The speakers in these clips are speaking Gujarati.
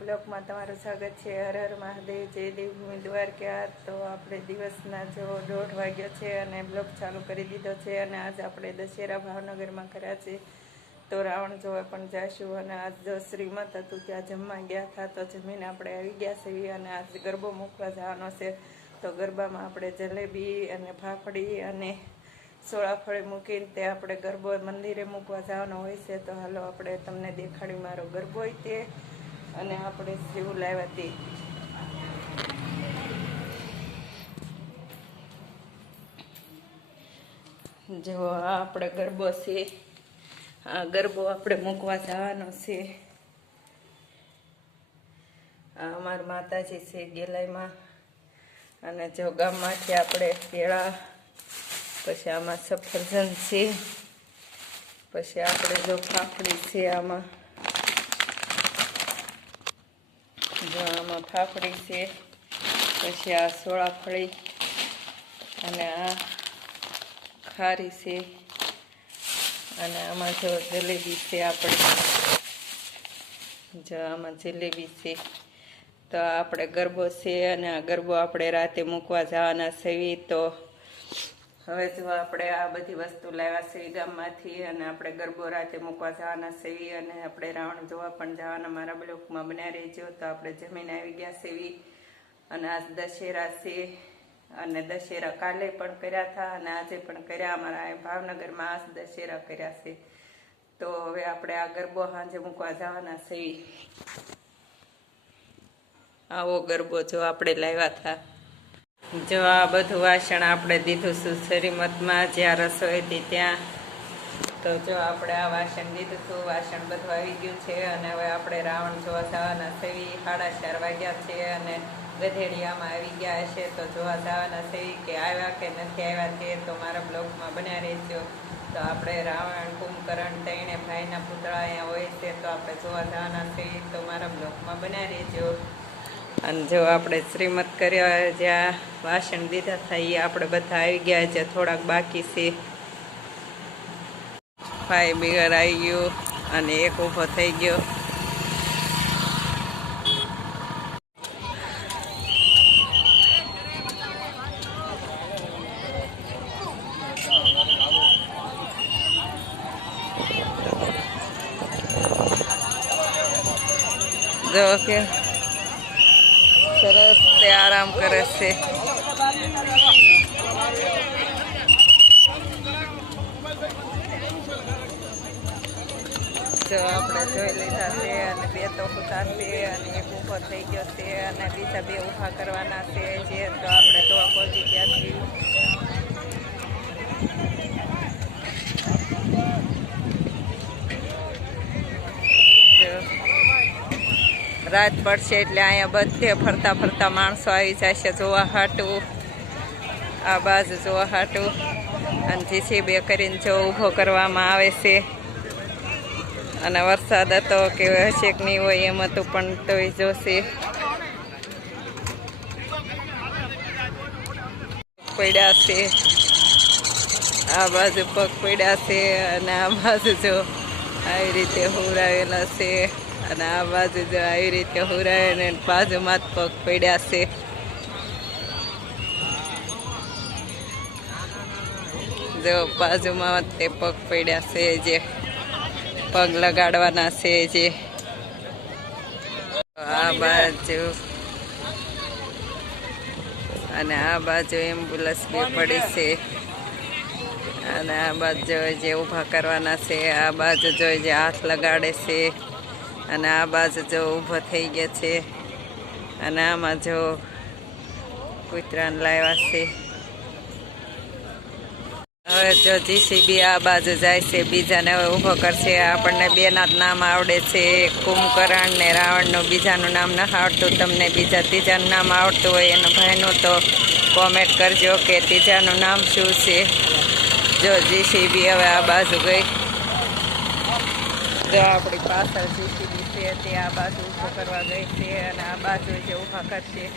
બ્લોગમાં તમારું સ્વાગત છે. હર હર મહાદેવ, જય દેવભૂમિ દ્વારકા તો આપણે દિવસના જો દોઢ વાગ્યો છે અને બ્લોગ ચાલુ કરી દીધો છે અને આજ આપણે દશેરા ભાવનગરમાં કર્યા છે. તો રાવણ જોવા પણ જાશું અને આજ શ્રીમત હતું ત્યાં જમવા ગયા હતા, તો જમીને આપણે આવી ગયા છીએ અને આજ ગરબો મૂકવા જવાનો છે. તો ગરબામાં આપણે જલેબી અને ફાફડી અને સોળાફળી મૂકીને તે આપણે ગરબો મંદિરે મૂકવા જવાનો હોય છે. તો હાલો આપણે તમને દેખાડી મારો ગરબો હોય તે અને આપણે શિવ લાવ્યા તે. જો આપણે ગરબો છે. આ ગરબો આપણે મૂકવા જવાનો છે. આ અમારા માતાજી છે ગેલાઈમાં અને જો ગામમાંથી આપણે પેળા પછી આમાં સફરજન છે, પછી આપણે જો ફાફડી છે આમાં. જો આમાં ફાફડી છે, પછી આ સોળાફળી અને આ ખારી છે. અને આમાં જો જલેબી છે આપણે. જો આમાં જલેબી છે. તો આપણે ગરબો છે અને આ ગરબો આપણે રાતે મૂકવા જવાના સેવી તો હવે જો આપણે આ બધી વસ્તુ લાવ્યા છીએ ગામમાંથી અને આપણે ગરબો રાતે મૂકવા જવાના સેવી અને આપણે રાવણ જોવા પણ જવાના મારા બ્લોકમાં બન્યા રહેજો. તો આપણે જમીન આવી ગયા સેવી અને આજ દશેરા છે. અને દશેરા કાલે પણ કર્યા હતા અને આજે પણ કર્યા. અમારા ભાવનગરમાં આજ દશેરા કર્યા છે. તો હવે આપણે આ ગરબો સાંજે મૂકવા જવાના છે. આવો ગરબો જો આપણે લાવ્યા હતા. જો આ બધું વાસણ આપણે દીધું છું શ્રીમતમાં જ્યાં રસોઈ હતી ત્યાં. તો જો આપણે આ વાસણ દીધું હતું, વાસણ બધું આવી ગયું છે અને હવે આપણે રાવણ જોવા જવાના છે. સાડા ચાર વાગ્યા છે અને ગધેડિયામાં આવી ગયા હશે તો જોવા જવાના છે કે આવ્યા કે નથી આવ્યા તે તો મારા બ્લોગમાં બન્યા રહેજો. તો આપણે રાવણ, કુંભકરણ, તૈણે ભાઈના પુતળા અહીંયા હોય છે તો આપણે જોવા જવાના છે તો મારા બ્લોગમાં બન્યા રહેજો. અને જો આપણે શ્રીમત કર્યા જ્યાં વાસણ દીધા થાય એ આપણે બધા આવી ગયા છે, થોડાક બાકી છે. ફાઈ બિગર આવી ગયો અને એક ઊભો થઈ ગયો. જો કે સરસ તે આરામ કરે છે. જો આપણે જોઈ લીધા છે અને બે તો ઊભા છે અને એક ઊભો થઈ ગયો છે અને બીજા બે ઊભા કરવાના છે. જે તો આપણે તો પહોંચી ગયા છીએ. રાત પડશે એટલે અહીંયા બધે ફરતા ફરતા માણસો આવી જશે જોવા હાટું આ બાજુ જોવા હાટું અને જીસી બે કરીને જો ઊભો કરવામાં આવે છે. અને વરસાદ હતો કે હશે કે નહીં હોય એમ હતું, પણ તોય જોશે. પડ્યા છે. આ બાજુ પગ પડ્યા છે અને આ બાજુ જો આવી રીતે હુરાવેલા છે. અને આ બાજુ જો આવી રીતે હુરાય ને બાજુમાં જ પગ પડ્યા છે. જો બાજુમાં તે પગ પડ્યા છે જે. પગ લગાડવાના છે જે. આ બાજુ. અને આ બાજુ એમ્બ્યુલન્સ બી પડી છે. અને આ બાજુ જે ઊભા કરવાના છે, આ બાજુ જોઈ જે હાથ લગાડે છે. અને આ બાજુ જો ઊભો થઈ ગયા છે. અને આમાં જો કૂતરાને લાવ્યા છે. હવે જો જીસીબી આ બાજુ જાય છે, બીજાને હવે ઊભો કરશે. આપણને બેના જ નામ આવડે છે. કુંભકરણ ને રાવણનું બીજાનું નામ ન આવડતું. તમને બીજા ત્રીજાનું નામ આવડતું હોય એના ભાઈનું તો કોમેન્ટ કરજો કે ત્રીજાનું નામ શું છે. જો જીસીબી હવે આ બાજુ ગઈ. જો આપણી પાછળ જીસીબી છે તે આ બાજુ ઊભો કરવા ગઈ છે અને આ બાજુ જે ઊભા કરશે.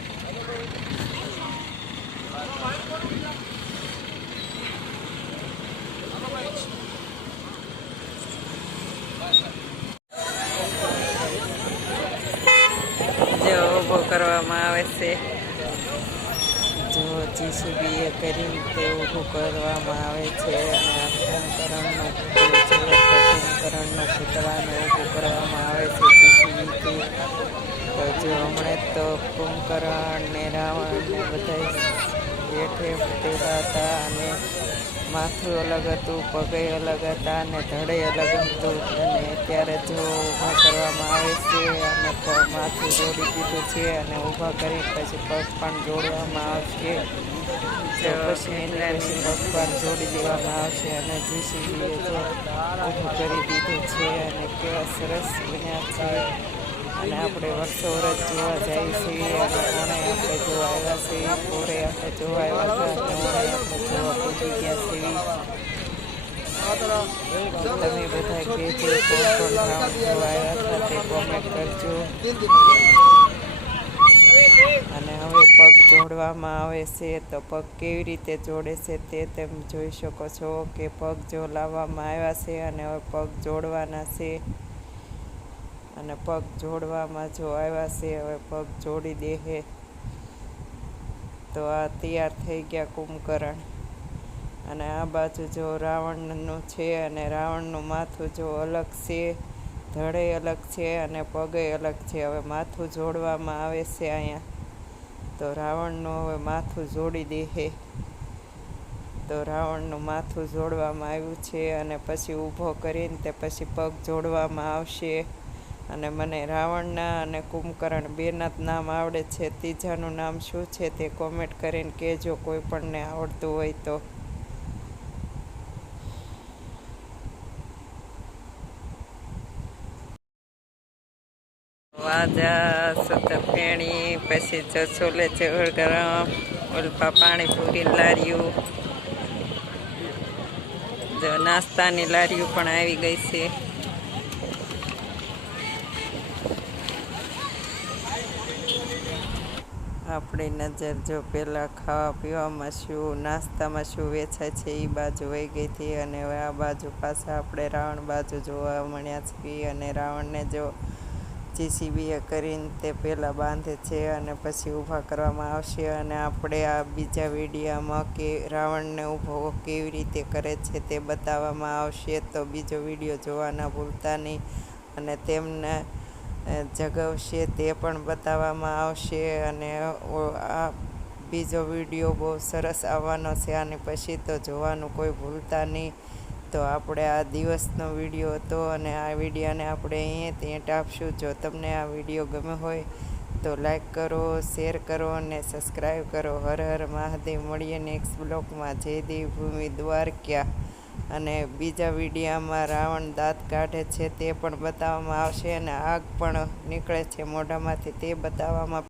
જે ઊભો કરવામાં આવે છે. જો જીસીબી એ કરીને તે ઊભું કરવામાં આવે છે અને પુતળું છે તો ઊભું કરવામાં આવે છે. તો જો હમણાં તો કુંભકરણ ને રાવણ ને બધા બેઠે તેવા હતા અને માથું અલગ હતું, પગે અલગ હતા અને ધડે અલગ હતું. અને અત્યારે જો ઊભા કરવામાં આવે છે અને માથું જોડી દીધું છે અને ઊભા કરી પછી પગ પણ જોડવામાં આવશે. તો પછી પગ જોડી દેવામાં આવશે અને જીસીબીએ જો ઊભું કરી દીધું છે અને કેવા સરસ બન્યા છે. અને આપણે વર્ષો વર્ષ જોવા જઈએ છીએ અને ઓણે આપણે જોવા આવ્યા છીએ, પોરે આપણે જોવા આવ્યા હતા અને ઓણે આપણે જોવા પહોંચી ગયા છીએ. તમે બધા કહેજો કોણ કોણ રાવણ જોવા આવ્યા હતા તે કોમેન્ટ કરજો. અને હવે પગ જોડવામાં આવે છે, તો પગ કેવી રીતે જોડે છે તે તમે જોઈ શકો છો કે પગ જો લાવવામાં આવ્યા છે અને હવે પગ જોડવાના છે. અને પગ જોડવામાં જો આવ્યા છે, હવે પગ જોડી દેહે. તો આ તૈયાર થઈ ગયા કુંભકરણ. અને આ બાજુ જો રાવણનું છે અને રાવણનું માથું જો અલગ છે, ધડે અલગ છે અને પગે અલગ છે, હવે માથું જોડવામાં આવે છે અહીંયા. તો રાવણનું હવે માથું જોડી દેહે. તો રાવણનું માથું જોડવામાં આવ્યું છે અને પછી ઊભો કરીને તે પછી પગ જોડવામાં આવશે. અને મને રાવણના અને કુંભકર્ણ બેના જ નામ આવડે છે. ત્રીજાનું નામ શું છે તે કોમેન્ટ કરીને કહેજો. કોઈ પણને આવડતું હોય તો. વાજા, સતત ફેણી પછી જો છોલે ચવળ ગરમ ઉલ્પા પાણીપુરી લારીઓ જો નાસ્તાની લારીઓ પણ આવી ગઈ છે. આપણી નજર જો પહેલાં ખાવા પીવામાં શું, નાસ્તામાં શું વેચાય છે એ બાજુ વહી ગઈ હતી અને હવે આ બાજુ પાછા આપણે રાવણ બાજુ જોવા મળ્યા છીએ અને રાવણને જો જીસીબીએ કરીને તે પહેલાં બાંધે છે અને પછી ઊભા કરવામાં આવશે અને આપણે આ બીજા વિડીયામાં કે રાવણને ઊભો કેવી રીતે કરે છે તે બતાવવામાં આવશે. તો બીજો વીડિયો જોવાના ભૂલતા નહીં અને તેમને જગાવશે તે પણ બતાવવામાં આવશે અને આ બીજો વીડિયો બહુ સરસ આવવાનો છે અને પછી તો જોવાનું કોઈ ભૂલતા નહીં. તો આપણે આ દિવસનો વીડિયો હતો અને આ વિડીયોને આપણે અહીંયા ત્યાં ટાપશું જો તમને આ વીડિયો ગમે હોય તો લાઈક કરો, શેર કરો અને સબસ્ક્રાઈબ કરો. હર હર મહાદેવ. મળીએ નેક્સ્ટ બ્લોકમાં. જય દેવભૂમિ દ્વારકા. અને બીજા વિડીયામાં રાવણ દાંત કાઢે છે તે પણ બતાવવામાં આવશે અને આગ પણ નીકળે છે મોઢામાંથી તે બતાવવામાં